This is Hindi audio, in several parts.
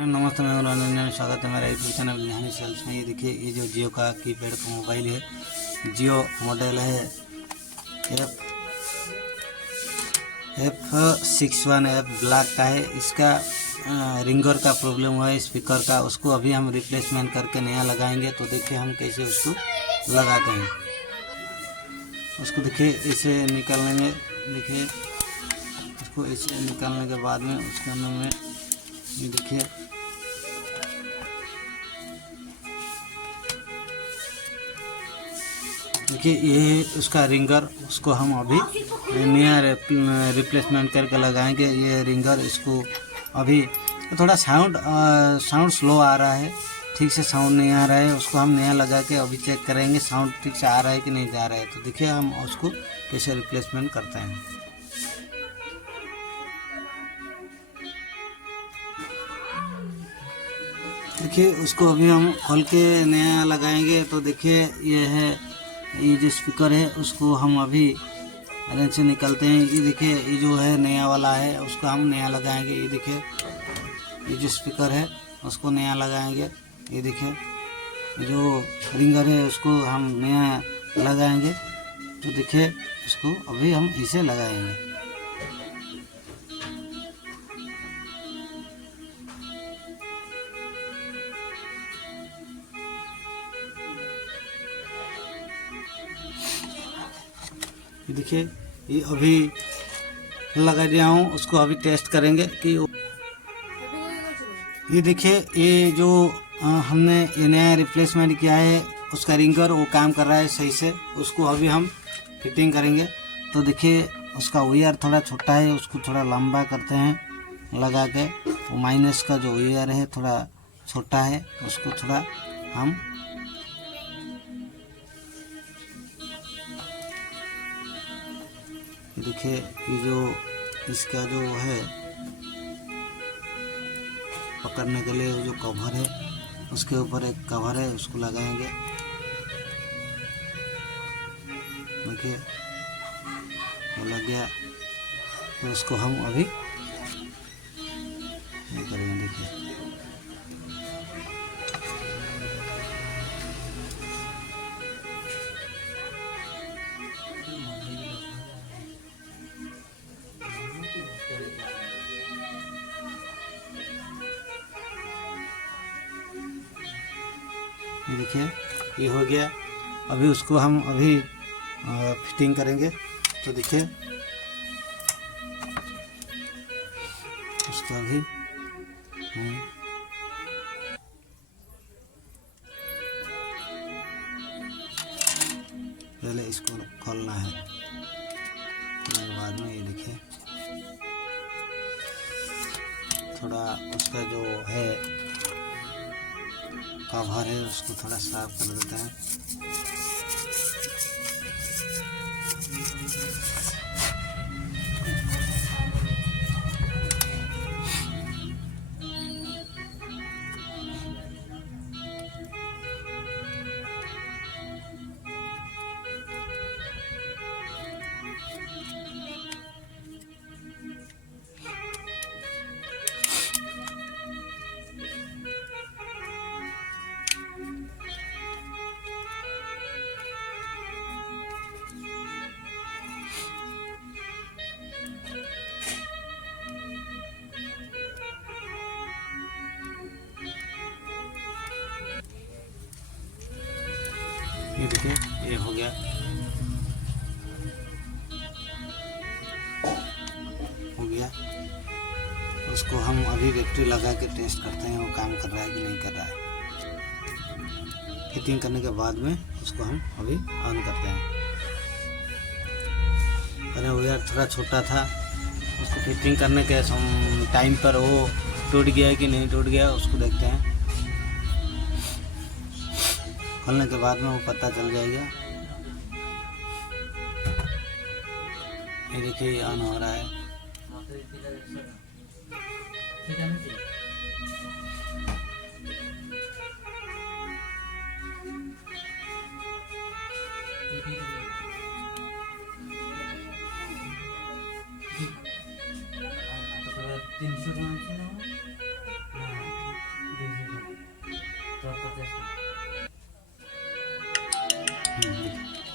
नमस्ते, मैं रंजन में स्वागत है मेरा यूट्यूब चैनल निहानी सेल्स में। ये देखिए, ये जो जियो का कीपैड का मोबाइल है, जियो मॉडल है F61F ब्लैक का है। इसका रिंगर का प्रॉब्लम हुआ है, स्पीकर का, उसको अभी हम रिप्लेसमेंट करके नया लगाएंगे। तो देखिए हम कैसे उसको लगाते हैं। उसको देखिए इसे निकालने में, देखिए उसको इसे निकालने के बाद में उसके अंदर में ये देखिए ये उसका रिंगर, उसको हम अभी नया रिप्लेसमेंट करके लगाएंगे। ये रिंगर, इसको अभी थोड़ा साउंड स्लो आ रहा है, ठीक से साउंड नहीं आ रहा है। उसको हम नया लगा के अभी चेक करेंगे साउंड ठीक से आ रहा है कि नहीं जा रहा है। तो देखिए हम उसको कैसे रिप्लेसमेंट करते हैं। देखिए उसको अभी हम खोल के नया लगाएंगे। तो देखिए ये है, ये जो स्पीकर है उसको हम अभी रेंज से निकालते हैं। ये देखिए ये जो है नया वाला है, उसको हम नया लगाएंगे। ये देखिए ये जो स्पीकर है उसको नया लगाएंगे। ये देखिए ये जो रिंगर है उसको हम नया लगाएंगे। तो देखिए इसको अभी हम इसे लगाएंगे। देखिए ये अभी लगा दिया हूँ, उसको अभी टेस्ट करेंगे कि ये देखिए ये जो हमने ये नया रिप्लेसमेंट किया है, उसका रिंगर वो काम कर रहा है सही से। उसको अभी हम फिटिंग करेंगे। तो देखिए उसका वायर थोड़ा छोटा है, उसको थोड़ा लंबा करते हैं लगा के। वो माइनस का जो वायर है थोड़ा छोटा है, उसको थोड़ा हम देखिए ये जो इसका जो है पकड़ने के लिए जो कवर है, उसके ऊपर एक कवर है, उसको लगाएंगे। देखिए वो लग गया। तो उसको हम अभी ये करेंगे। देखिए देखिए ये हो गया। अभी उसको हम अभी फिटिंग करेंगे। तो देखिए उसको अभी पहले इसको खोलना है। खोलने के बाद में ये देखिए थोड़ा उसका जो है कवर है उसको थोड़ा साफ कर देते हैं। ये देखिए ये हो गया, हो गया। उसको हम अभी बैटरी लगा के टेस्ट करते हैं वो काम कर रहा है कि नहीं कर रहा है। फिटिंग करने के बाद में उसको हम अभी ऑन करते हैं। अरे वो यार थोड़ा छोटा था, उसको फिटिंग करने के टाइम पर वो टूट गया कि नहीं टूट गया उसको देखते हैं। खोलने के बाद में वो पता चल जाएगा। ये देखिए ये ऑन हो रहा है।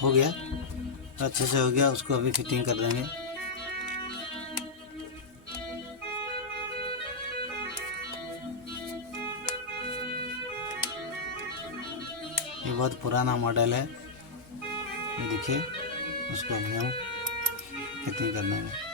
हो गया, अच्छे से हो गया। उसको अभी फिटिंग कर देंगे। ये बहुत पुराना मॉडल है, ये देखिए। उसको अभी हम फिटिंग कर देंगे।